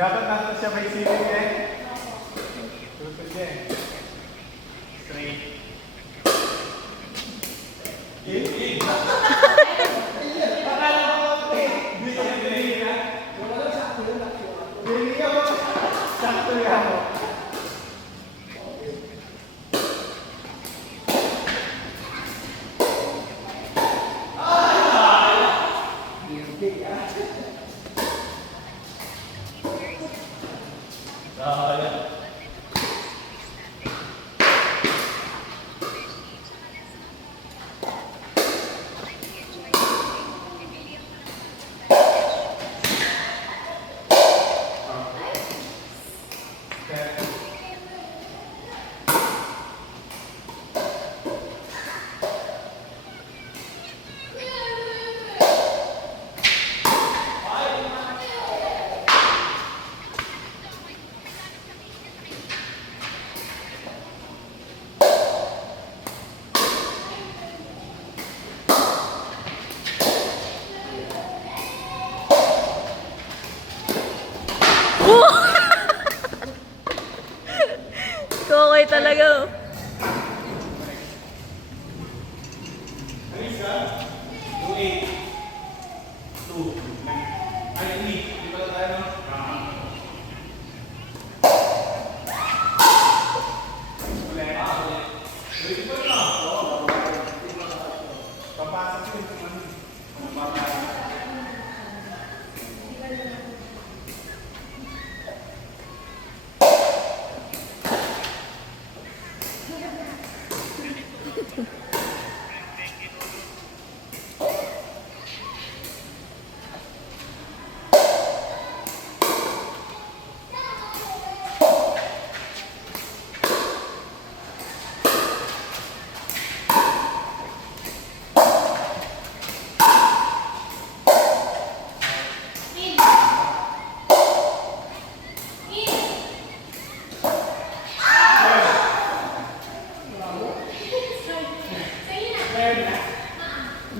Dapat nasa siya may ceiling eh. Susunod niya eh. Straight. Akala ko hindi ka nagdali na. Wala sakto yun. Hindi ka ba? Sakto yan mo. Kokay talaga. Alisa, 2-8. 2. Ay, 3. Di ba tayo? Papasok yun.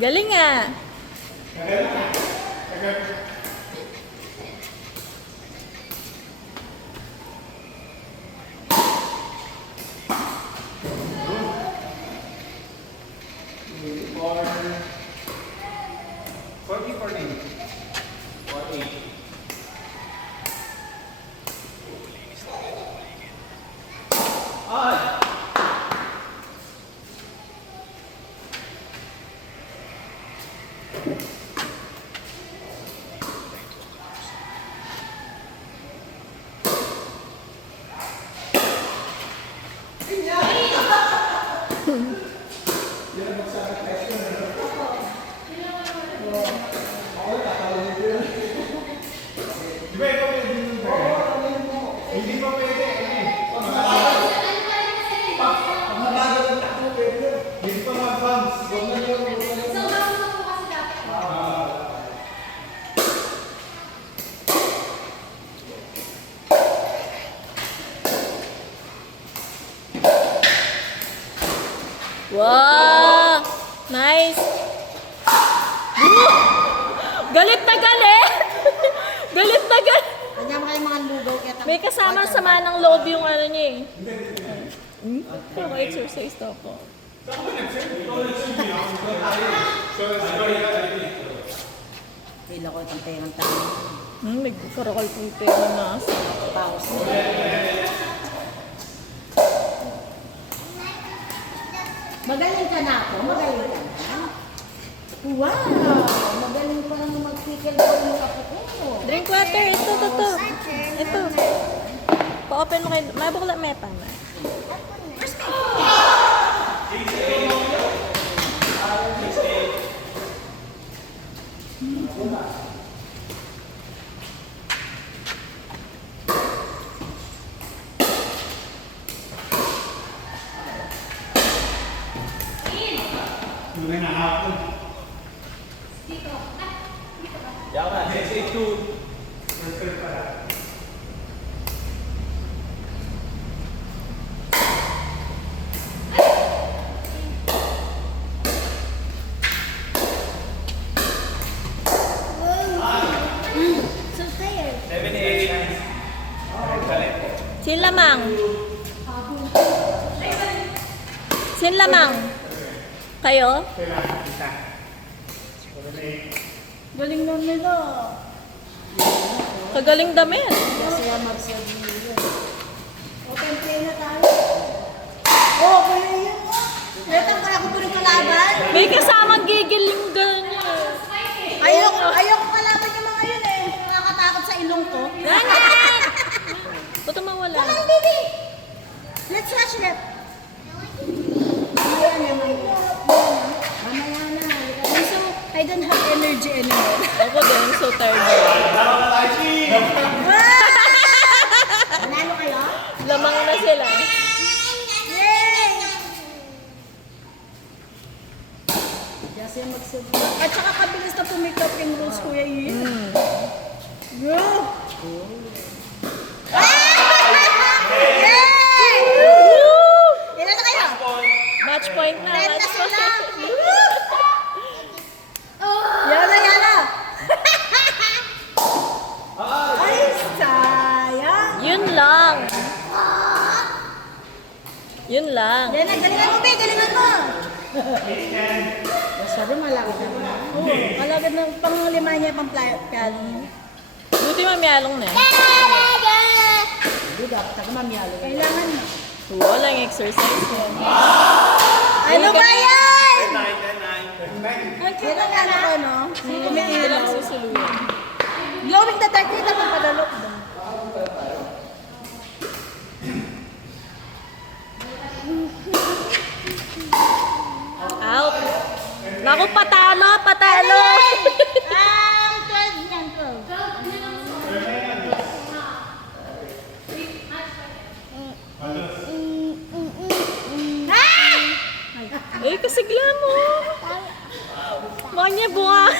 Galing ah. Hindi pa pwede. Hindi pa ma-advance. Wow! Nice! Galit na galit! Galit na galit! Kanya mo kayo mga lugaw. May kasama sama ng loob yung ano niya eh. Pero exercise to ako. Feel ako itong pengang tayo. Nagkarakal po yung pera na asa. Pause. Magaling ka na ako. Magaling ka na. Wow! Magaling pa naman mag-pickle ball yung ako ko. Drink water. Ito. Ito. Pa-open mo kayo. May bukla may pa na. Tunay na hapon. Yaw na, 682. Circle pala. So tired. 7-8. Sin lamang. Sin lamang. Kayo? Galing nun nila. Kagaling damit. Kasi mag-serve nila. Open play na tayo. Oh, kaya yun mo. Letang kaya ko po rin kalaban. May kasamang gigiling ganyan. Ayoko kalaban yung mga yun eh. Nakakatakot sa ilong ko. Ganyan! Ba't mawala? Come on, baby. Let's rush it. Mamaya na, mamaya. Mamaya na. So, I don't have energy anymore. Ako din, so tired. Manalo kayo? Lamang na sila. Yay! Kasi at saka kabilis na pumikap yung rules, Kuya Yin. Go! Yay! Ilan na kayo? Match point na. Red na Match sila! point. Yana, yana! Ay, sayang! Yun lang. Yun lang. Yana, galingan mo, be! Galingan mo! Sabi malagad na. Oo, malagad na pang-lima niya pang piano. Buti mamiyalong na. Hindi dapat ako mamiyalo. Kailangan na. Walang exercise yan. Ano ba yan? 9. Ang cute ang ano ko, no? Walang susuluyan. Glowing the dark dito pang padalok doon. Out. Naku, patalo, patalo. Ang 12 niyan, 12. Eh, kasigla mo. Manya bunga.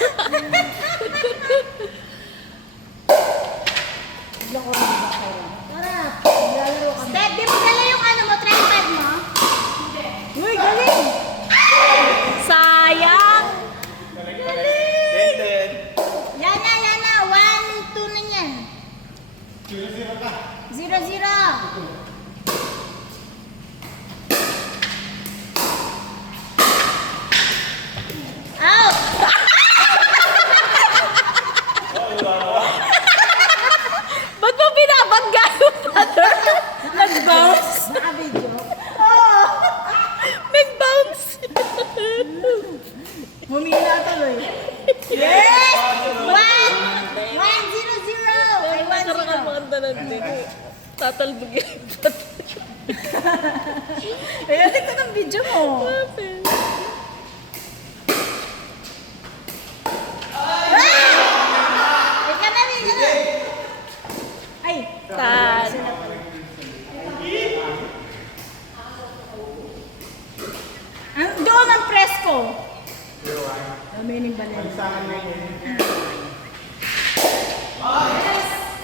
Tara, lalaro kami. Step, di mo dala yung ano mo, tripod mo? Uy, galing! Sayang. Yana, yana, 1, 2 na yan. 0-0. Out! Ba't mo binabangga yung mother? Nag-bounce. Naka-video. Nag-bounce. Humina tuloy. Yes! 1-0-0. Ay, Nakarangan 1-0. mga tanandin. Tatalbugin. Ay, atik ko ng video mo. Ikaw na, ikaw na. Ay, Tad. doon ang presko. Damining balay.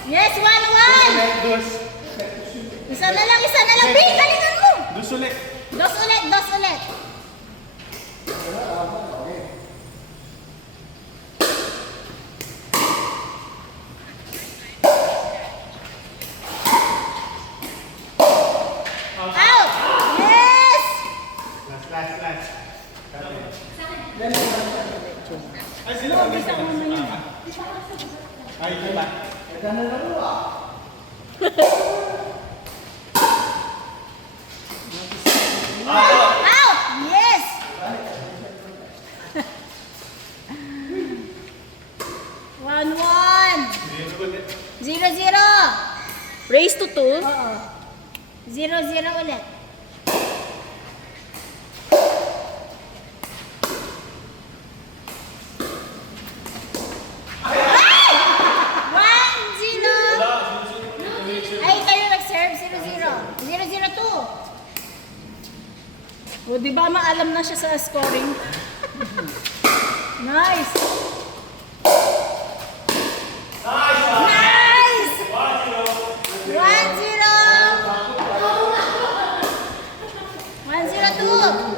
Yes, 1-1. Isa na lang, Bin, galingan mo. Dus ulit. Dos ulit. Out! Yes! Last. Ay, sila ang bisa ko Ay, diba? Out! Yes! 1-1. 0-0. Race to 2. Oo. 0-0 ulit. Ay! 1-0. Ay, kayo nag-serve. 0-0. 0-0-2. O, di ba maalam na siya sa scoring? Nice! Nice! 1-0. 1-0-2.